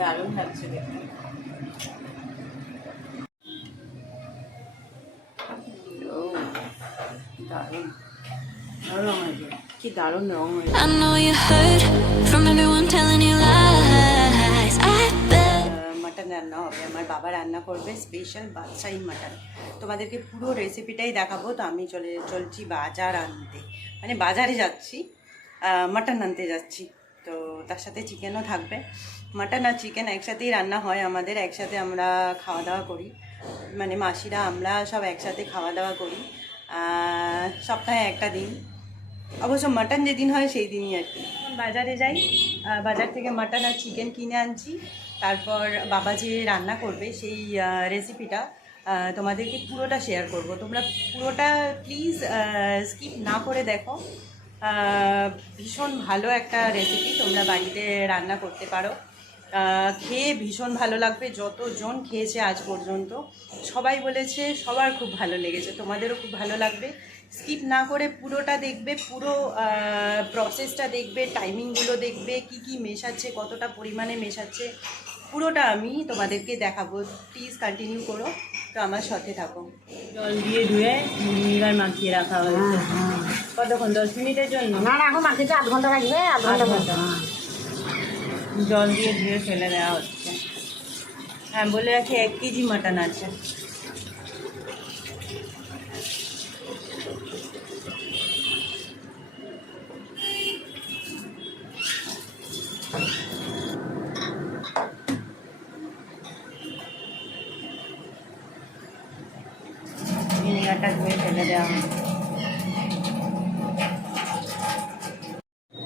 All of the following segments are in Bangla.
দারুণ লাগছে দেখতে। ও দারুণ দারুণ হয়েছে। কি দারুণ রং হয়েছে। I know you heard from everyone telling you lies. I bet. Mutton রান্না হবে। আমার বাবা রান্না করবে স্পেশাল বাদশাহী মাটন। তোমাদেরকে পুরো রেসিপিটাই দেখাবো। তো আমি চলে চলছি বাজার আনতে। মানে বাজারে যাচ্ছি মাটন আনতে যাচ্ছি। তো তার সাথে চিকেনও থাকবে। মাটন আর চিকেন একসাথেই রান্না হয়, আমাদের একসাথে আমরা খাওয়া দাওয়া করি। মানে মাসিরা, আমরা সব একসাথে খাওয়া দাওয়া করি সপ্তাহে একটা দিন। অবশ্য মাটন যেদিন হয় সেই দিনই আর কি। বাজারে যাই বাজার থেকে মাটন আর চিকেন কিনে আনছি। তারপর বাবা যে রান্না করবে সেই রেসিপিটা তোমাদেরকে পুরোটা শেয়ার করব। তোমরা পুরোটা প্লিজ স্কিপ না করে দেখো। ভীষণ ভালো একটা রেসিপি তোমরা বাড়িতে রান্না করতে পারো। খেয়ে ভীষণ ভালো লাগবে। যতজন খেয়েছে আজ পর্যন্ত। সবাই বলেছে সবার খুব ভালো লেগেছে। তোমাদেরও খুব ভালো লাগবে। স্কিপ না করে পুরোটা দেখবে পুরো প্রসেসটা দেখবে টাইমিংগুলো দেখবে কি কি মেশাচ্ছে কতটা পরিমাণে মেশাচ্ছে পুরোটা আমি তোমাদেরকে দেখাবো। প্লিজ কন্টিনিউ করো। তো আমার সাথে থাকো। জল দিয়ে ধুয়ে ভিনিগার মাখিয়ে রাখা হয়েছে। কতক্ষণ? দশ মিনিটের জন্য? না না এখন মাখিতে আধ ঘণ্টা লাগবে আধ ঘণ্টা ঘণ্টা। জল দিয়ে ধুয়ে ফেলে দেওয়া হচ্ছে। হ্যাঁ বলে রাখি, এক কেজি মাটন আছে। ফেলে দেওয়া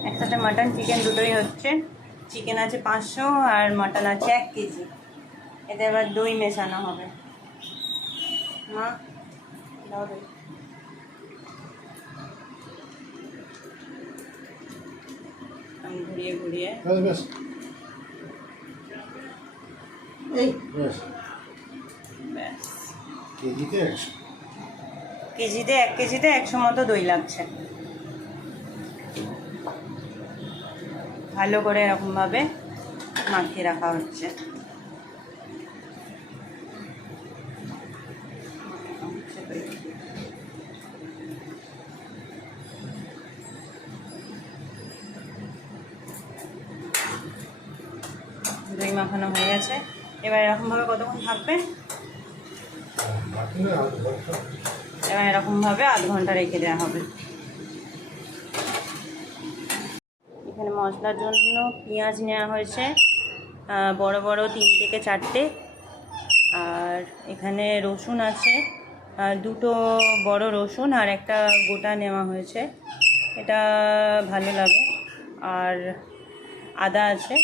একসাথে মাটন চিকেন দুটোই হচ্ছে। চিকেন আছে পাঁচশো আর মাটন আছে এক কেজি। এতে এবার দই মেশানো হবে। মা দাও দই। ঘুরিয়ে ঘুরিয়ে কেজিতে এক কেজিতে একশো মতো দই লাগছে। ভালো করে এরকমভাবে মাখিয়ে রাখা হচ্ছে। দই মাখানো হয়ে গেছে। এবার এরকমভাবে কতক্ষণ থাকবে? এবার এরকমভাবে আধ ঘণ্টা রেখে দেওয়া হবে এখানে মশলার জন্য পেঁয়াজ নেওয়া হয়েছে বড় বড় তিন থেকে চারটে। আর এখানে রসুন আছে দুটো বড় রসুন আর একটা গোটা নেওয়া হয়েছে। এটা ভালো লাগে। আর আদা আছে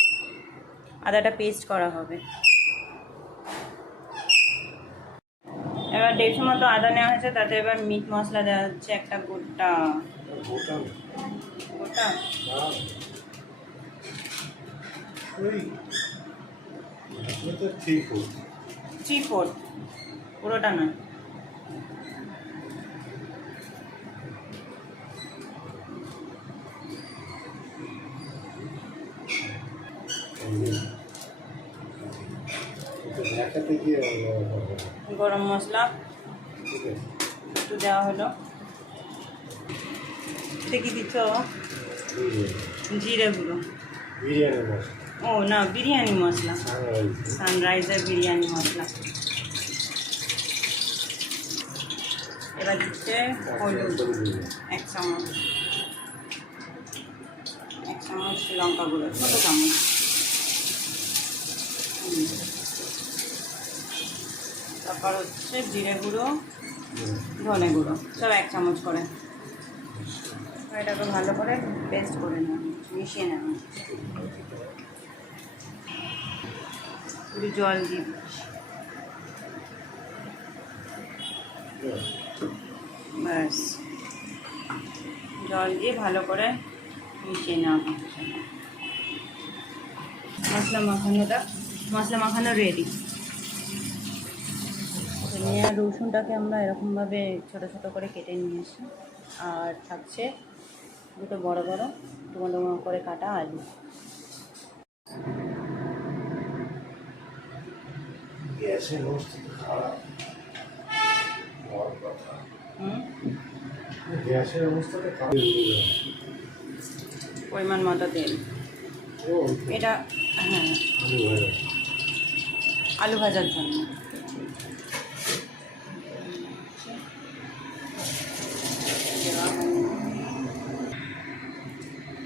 আদাটা পেস্ট করা হবে। এবার দেড়শো মতো আদা নেওয়া হয়েছে তাতে এবার মিট মশলা দেওয়া হচ্ছে একটা গোটা। গোটা গোটা না ওই এটা তো ঠিক হচ্ছে থ্রি ফোর্থ পুরোটা নয়। গরম মশলা। একটু দেওয়া হলো। কি দিচ্ছ জিরে গুঁড়ো। বিরিয়ানি মশলা। ও না বিরিয়ানি মশলা। সানরাইজ সানরাইজের বিরিয়ানি মশলা। এবার দিচ্ছে হলুদ এক চামচ। এক চামচ লঙ্কা গুঁড়ো ছোটো চামচ। তারপর হচ্ছে জিরে গুঁড়ো ধনে গুঁড়ো সব এক চামচ করে। এটাকে ভালো করে পেস্ট করে নেওয়া মিশিয়ে নেওয়া একটু জল দিয়ে দিচ্ছি। ব্যাস। জল দিয়ে ভালো করে মিশিয়ে নেওয়া মশলা মাখানোটা, মশলা মাখানো রেডি নিয়ে রসুনটাকে আমরা এরকমভাবে ছোটো ছোটো করে কেটে নিয়েছি। আর থাকছে দুটো বড় বড় ডুমো ডুমো করে কাটা আলু। গ্যাসের অবস্থা খারাপ কথা হুম গ্যাসের অবস্থা তো খারাপ পরিমাণ মতো তেল। ও এটা হ্যাঁ। আলু ভাজা। আলু ভাজার জন্য।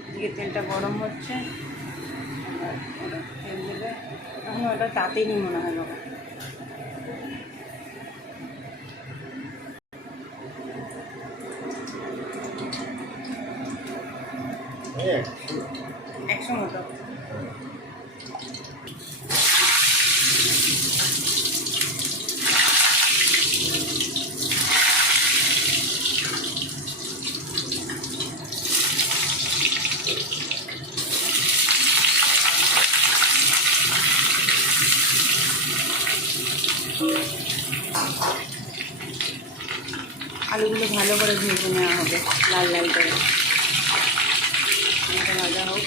এদিকে তেলটা গরম হচ্ছে। তেল দেবে। এখন ওটা তাতেই মনে হয় বাবা একশো একশো মতো আলুগুলো ভালো করে ভেজে নেওয়া হবে, লাল লাল করে। ভাজা হোক।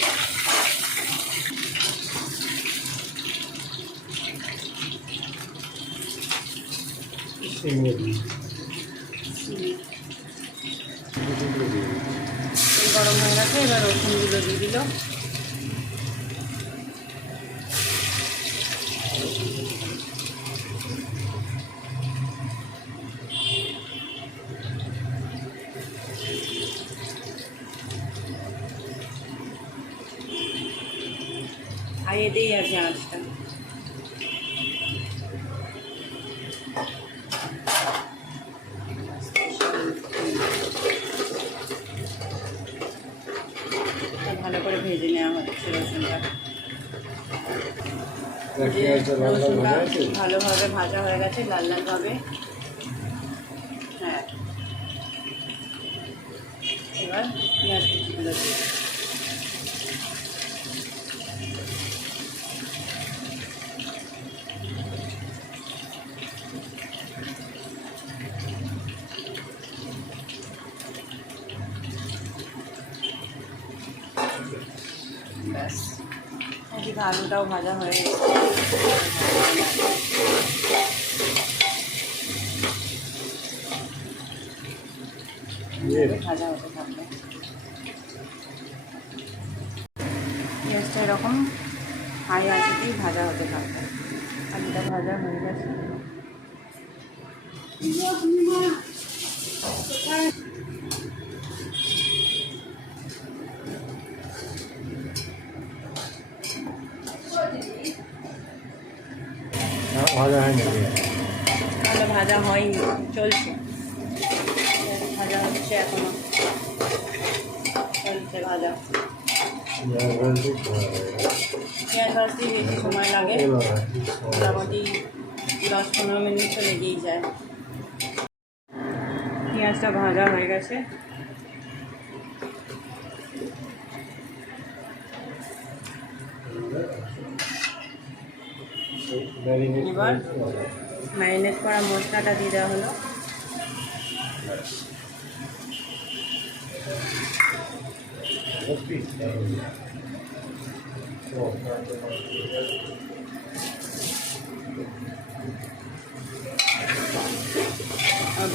গরম হয়ে গেছে, এবার রসুনগুলো দিয়ে দিল। আঁচটা এটা ভালো করে ভেজে নেওয়া হচ্ছে রসুনটা। রসুনটা ভালোভাবে ভাজা হয়ে গেছে লাল লালভাবে হ্যাঁ। এবার পেঁয়াজ কুচিগুলো দিই ব্যাস। এদিকে আলুটাও ভাজা হয়ে গেছে। ভাজা হতে থাকবে। পেঁয়াজটা এরকম হাই আঁচেতেই ভাজা হতে থাকবে। আলুটা ভাজা হয়ে গেছে। ভাজা হয়নি চলছে। ভাজা হচ্ছে এখনও। চলছে ভাজা। পেঁয়াজ ভাজতে বেশি সময় লাগে। মোটামুটি দশ পনেরো মিনিট তো লেগেই যায়। পেঁয়াজটা ভাজা হয়ে গেছে। এবার? ম্যারিনেট করা মশলাটা দিয়ে দেওয়া হলো।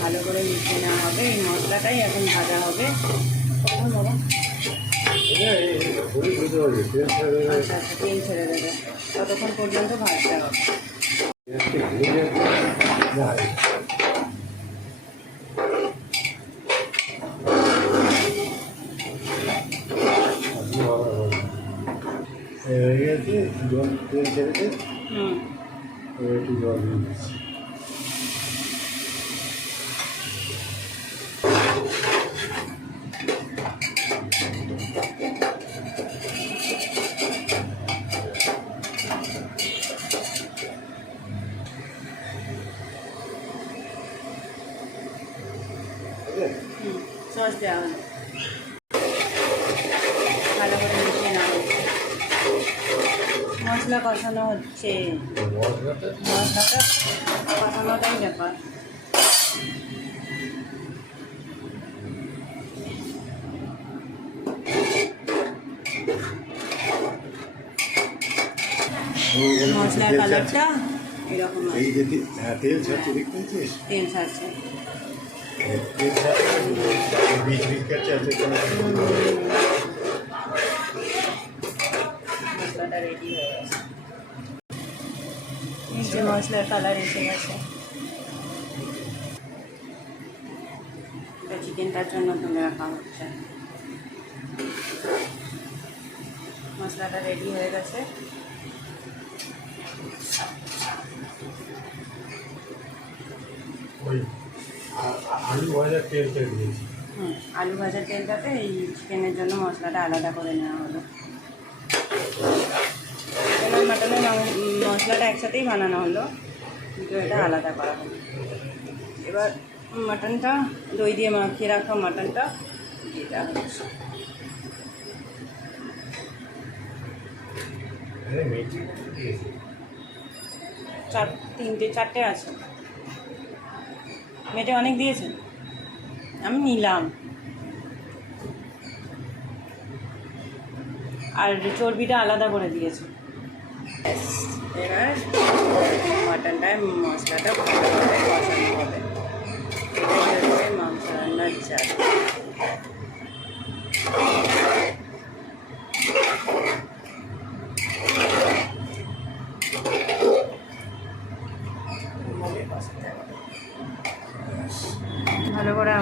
ভালো করে মিশিয়ে নেওয়া হবে। এই মশলাটাই এখন ভাজা হবে। আচ্ছা আচ্ছা ছেড়ে দেবে। ততক্ষণ পর্যন্ত ভাজতে হবে। হয়ে গেছে জল তেল ছেড়েছে একটু জল দিয়ে দিচ্ছি ঠিক আছে? হুম সস দেওয়া হলো ভালো করে মিশিয়ে নেওয়া মশলা কষানো হচ্ছে। মশলাটা কষানোটাই ব্যাপার। মশলার কালারটা এরকম এই যে হ্যাঁ তেল ছাড়ছে দেখতে তেল ছাড়ছে। তেল ছাড়ছে। বীজ বীজ কাটছে আছে কোনো মশলাটা রেডি হয়ে গেছে এই যে মশলার কালার এসে গেছে এটা চিকেনটার জন্য তুলে রাখা হচ্ছে মশলাটা রেডি হয়ে গেছে ওই আ- আ- আলু ভাজার তেল তেল দিয়েছি। হুম আলু ভাজার তেলটাতে এই চিকেনের জন্য মশলাটা আলাদা করে নেওয়া হলো। মাটনের মশলাটা একসাথেই বানানো হলো কিন্তু এটা আলাদা করা হলো। এবার মাটনটা দই দিয়ে মাখিয়ে রাখা মাটনটা দিয়ে দেওয়া হচ্ছে চার তিনটে চারটে আছে। মেটে অনেক দিয়েছেন আমি নিলাম। আর চর্বিটা আলাদা করে দিয়েছে। এবার মাটনটায় মশলাটা করে হবে। মাংস রান্নার চাল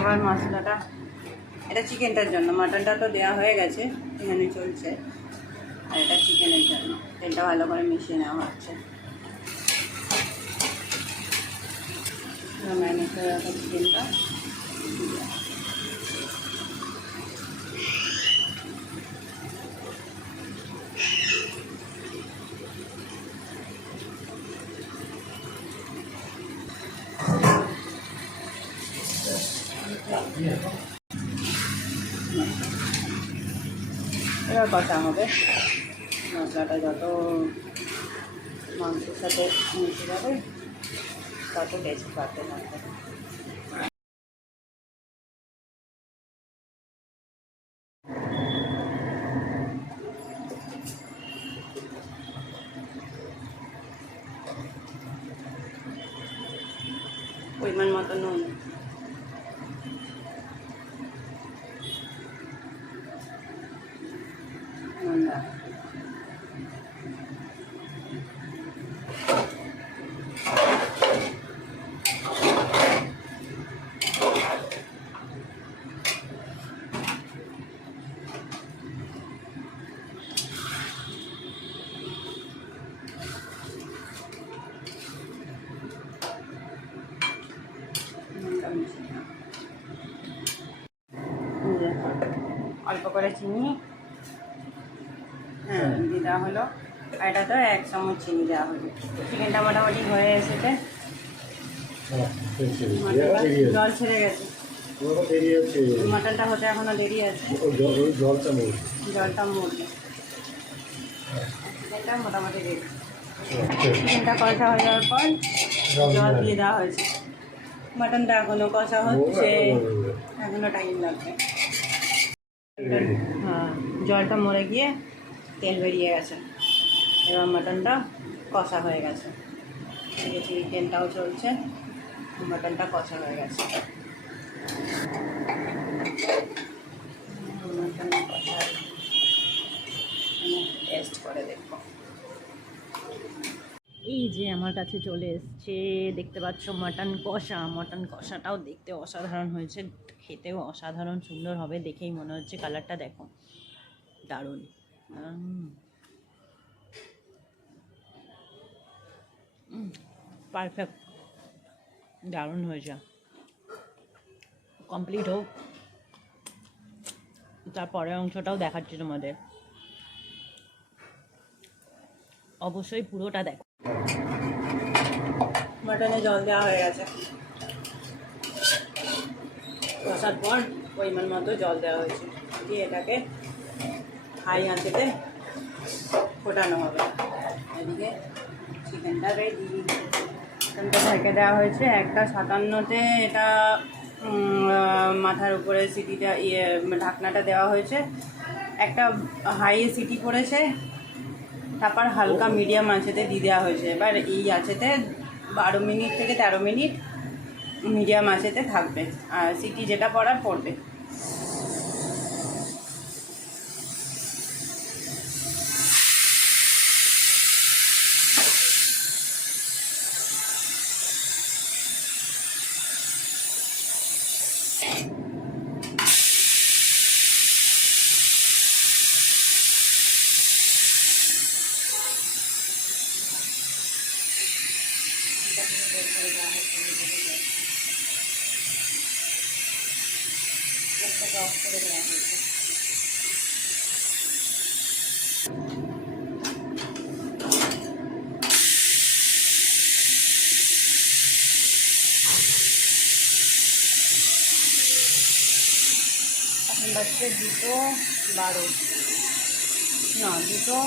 আবার মশলাটা, এটা চিকেনটার জন্য। মাটনটা তো দেওয়া হয়ে গেছে, এখানে চলছে। আর এটা চিকেনের জন্য। তেলটা ভালো করে মিশিয়ে নেওয়া হচ্ছে। ম্যানেজ করে রাখা চিকেনটা। এবার কষা হবে। মশলাটা যত মাংসের সাথে মিশে যাবে তত টেস্ট বাড়তে থাকবে পরিমাণ মতো নুন নুন দাও নুনটা মিশিয়ে নাও। এই যে, অল্প করে চিনি। হ্যাঁ দিয়ে দেওয়া হলো। আর এটা তো এক চামচ চিনি দেওয়া হলো। চিকেনটা মোটামুটি হয়ে এসেছে। জল ছেড়ে গেছে। মাটনটা হতে এখনও দেরি আছে। জলটা নেই জলটা মরবে। চিকেনটা মোটামুটি রেডি। চিকেনটা কষা হয়ে যাওয়ার পর জল দিয়ে দেওয়া হয়েছে। মাটনটা এখনও কষা হচ্ছে। এখনও টাইম লাগবে। হ্যাঁ জলটা মরে গিয়ে তেল বেরিয়ে গেছে। এবার মাটনটা কষা হয়ে গেছে। ঠিক আছে চিকেনটাও চলছে, মাটনটা কষা হয়ে গেছে। টেস্ট করে দেখব। এই যে আমার কাছে চলে এসছে, দেখতে পাচ্ছ মাটন কষা। মাটন কষাটাও দেখতে অসাধারণ হয়েছে, খেতেও অসাধারণ সুন্দর হবে দেখেই মনে হচ্ছে কালারটা দেখো। দারুণ। পারফেক্ট দারুণ হয়েছে। কমপ্লিট হোক। তারপরের অংশটাও দেখাচ্ছি তোমাদের। অবশ্যই পুরোটা দেখো। মাটনে জল দেওয়া হয়ে গেছে। কষার পর পরিমাণ মতো জল দেওয়া হয়েছে। দিয়ে এটাকে হাই আঁচেতে ফোটানো হবে। এদিকে চিকেনটা রেডি চিকেনটা ঢেকে দেওয়া হয়েছে। একটা সাতান্নতে এটা মাথার উপরে সিটিটা ইয়ে ঢাকনাটা দেওয়া হয়েছে। একটা হাই সিটি পড়েছে তারপর হালকা মিডিয়াম আঁচেতে দিয়ে দেওয়া হয়েছে। এবার এই আঁচেতে বারো মিনিট থেকে তেরো মিনিট মিডিয়াম আঁচেতে থাকবে। আর সিটি যেটা পড়ার পড়বে। এখন বাজছে দুটো বারো। না দুটো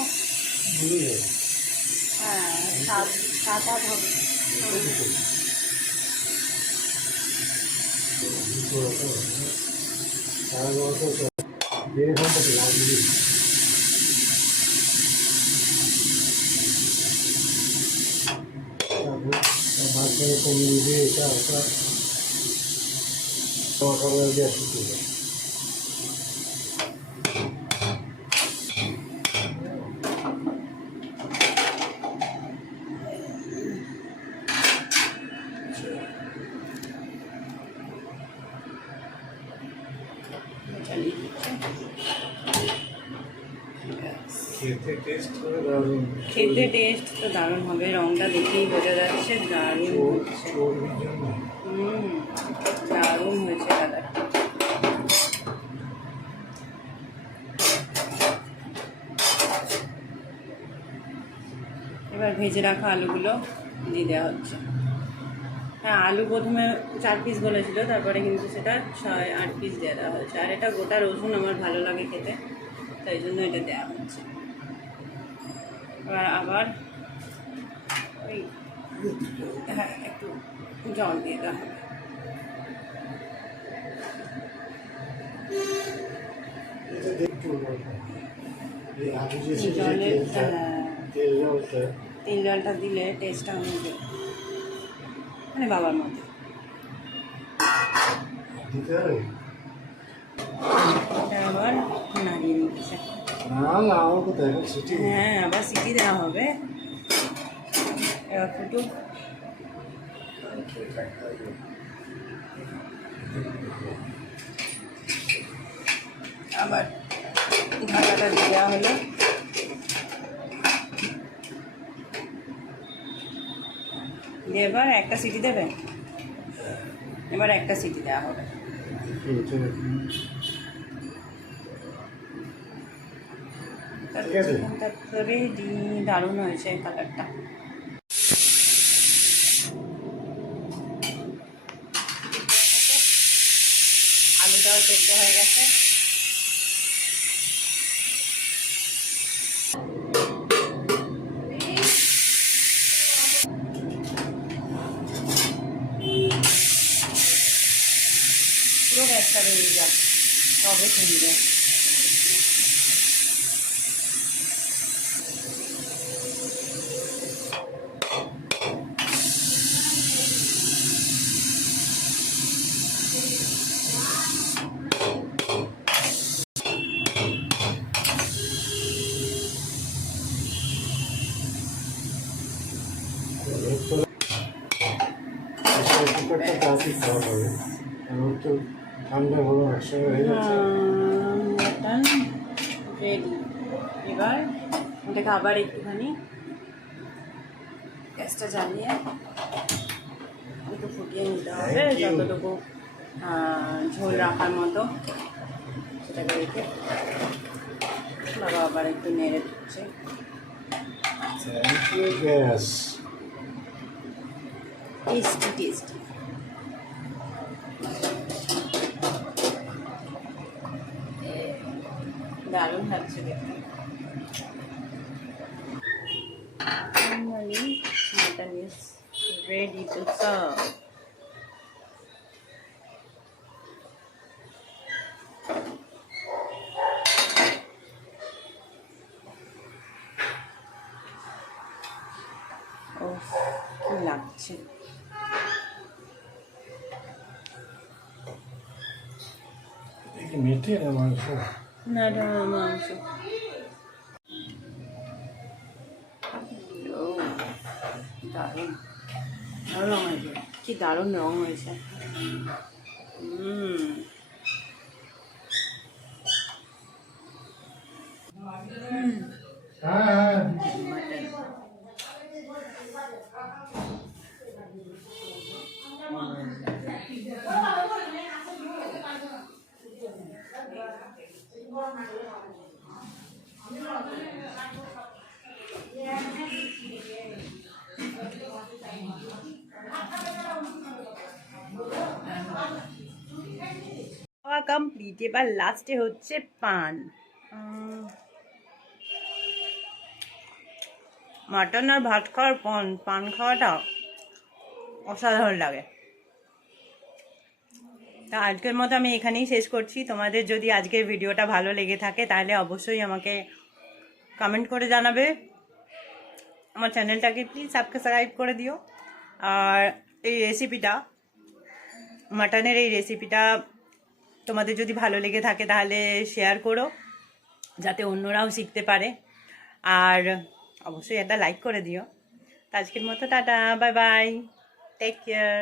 হ্যাঁ সাত সাত আট হবে। সাড়ে নশো দেড় ঘণ্টা তো লাগবে তারপর মাঝখানে কমিয়ে দিয়ে এটা ওটা সকালে গ্যাস শুকিয়ে চালিয়ে দিচ্ছে খেতে টেস্ট করে দারুণ খেতে টেস্ট তো দারুণ হবে, রংটা দেখেই বোঝা যাচ্ছে, দারুণ হচ্ছে দারুণ হয়েছে কালারটা। এবার ভেজে রাখা আলুগুলো দিয়ে দেওয়া হচ্ছে। হ্যাঁ আলু প্রথমে চার পিস বলেছিল, তারপরে কিন্তু সেটা ছয়, আট পিস দিয়ে দেওয়া হয়েছে। আর এটা গোটা রসুন আমার ভালো লাগে খেতে, তাই জন্য এটা দেওয়া হচ্ছে। এবার আবার ওই হ্যাঁ একটু জল দিয়ে দেওয়া হবে। তেলটা হ্যাঁ, জলটা। দিলে টেস্টটা অনেক মানে বাবার মতো। হবে? আবার নাড়িয়ে নিচ্ছে না না আমার কোথায়? এখন সিটি হ্যাঁ আবার সিটি দেওয়া হবে। এবার ফুটুক আবার ঢাকাটা দেওয়া হলো। এবার একটা সিটি দেবে এবার একটা সিটি দেওয়া হবে ঠিক আছে। তারপরে দারুণ হয়েছে কালারটা আলুটাও সেদ্ধ হয়ে গেছে পুরো গ্যাসটা বেরিয়ে যাক তবে খুলবে খাওয়া হবে। কারণ তো ঠান্ডা হলো একসঙ্গে হয়ে যাচ্ছে। মটন রেডি এবার ওটাকে আবার একটুখানি গ্যাসটা জ্বালিয়ে একটু ফুটিয়ে নিতে হবে। যতটুকু ঝোল রাখার মতো সেটাকে রেখে বাবা আবার একটু নেড়ে দিচ্ছে। টেস্টি টেস্টি দারুণ লাগছে দেখতে Finally, mutton is ready to serve. ও কি লাগছে মেটে না মাংস না এটা মাংস দারুণ। দারুণ হয়েছে। কি দারুণ রং হয়েছে। হুম। হ্যাঁ খাওয়া কমপ্লিট এবার লাস্টে হচ্ছে পান। মাটন আর ভাত খাওয়ার পান পান খাওয়াটা অসাধারণ লাগে। তা আজকের মতো আমি এখানেই শেষ করছি। তোমাদের যদি আজকের ভিডিওটা ভালো লেগে থাকে, তাহলে অবশ্যই আমাকে কমেন্ট করে জানাবে। আমার চ্যানেলটাকে প্লিজ সাবস্ক্রাইব করে দিও। আর এই রেসিপিটা মাটনের এই রেসিপিটা তোমাদের যদি ভালো লেগে থাকে তাহলে শেয়ার করো, যাতে অন্যরাও শিখতে পারে। আর অবশ্যই একটা লাইক করে দিও। আজকের মতো tata bye bye take care